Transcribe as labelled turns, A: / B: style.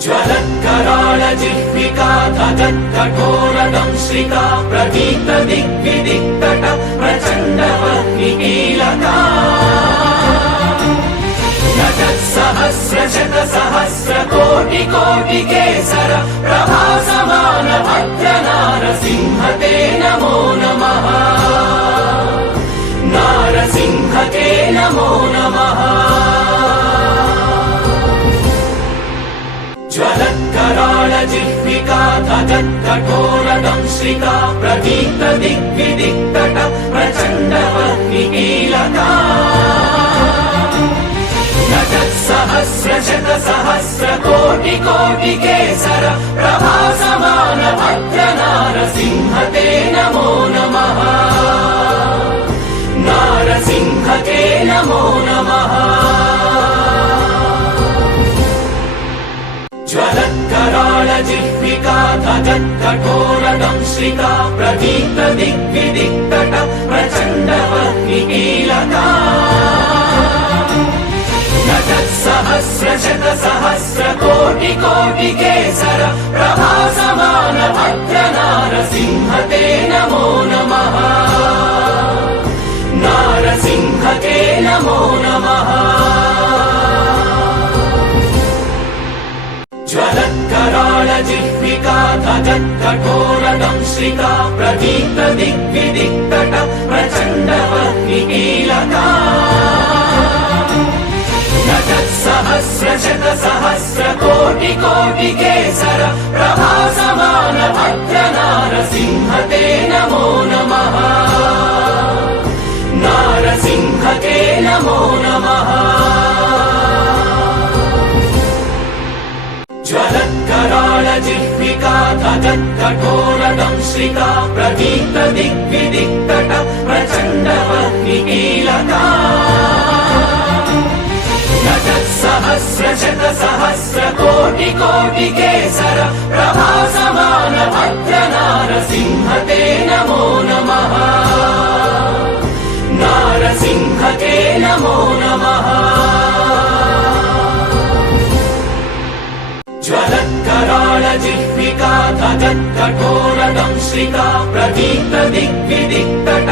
A: ज्वलत्कराळ जिह्विका धगत्कठोरदंश्रिका प्रतीत दिग्विदिक्तट प्रचण्डवह्निकीलका नटत्सहस्रशत सहस्र कोटि कोटि केसर प्रभासमान भद्र नारसिंहते नमो नमः नारसिंहते नमो नमः ज्वलत्कराळ जिह्विका धगत्कठोरदंश्रिका प्रतीत दिग्विदिक्तट प्रचण्डवह्निकीलका नटत्सहस्रशत सहस्र कोटि कोटि केसर प्रभासमान भद्र नारसिंहते जिह्विका धगत्कठोरदंश्रिका प्रतीत दिग्विदिक्तट प्रचण्डवह्निकीलका नटत्सहस्रशत सहस्र कोटि कोटि केसर प्रभासमान भद्र नारसिंहते नमो नमः नारसिंहते नमो नमः ज्वलत्कराळ जिह्विका धगत्कठोरदंश्रिका प्रतीत दिग्विदिक्तट प्रचण्डवह्निकीलका नटत्सहस्रशत सहस्र कोटि कोटि केसर प्रभासमान भद्र नारसिंहते नमो नमः नारसिंहते नमो नमः जिह्विका धगत्कठोरदंश्रिका प्रतीत दिग्विदिक्तट प्रचण्डवह्निकीलका नटत्सहस्रशत सहस्र कोटि कोटि केसर प्रभासमान भद्र नारसिंहते नमो नमः नारसिंहते नमो नमः నిర్వికా ధజత్కఠోరదంశ్రికా ప్రదీప్త దిగ్విదిక్తట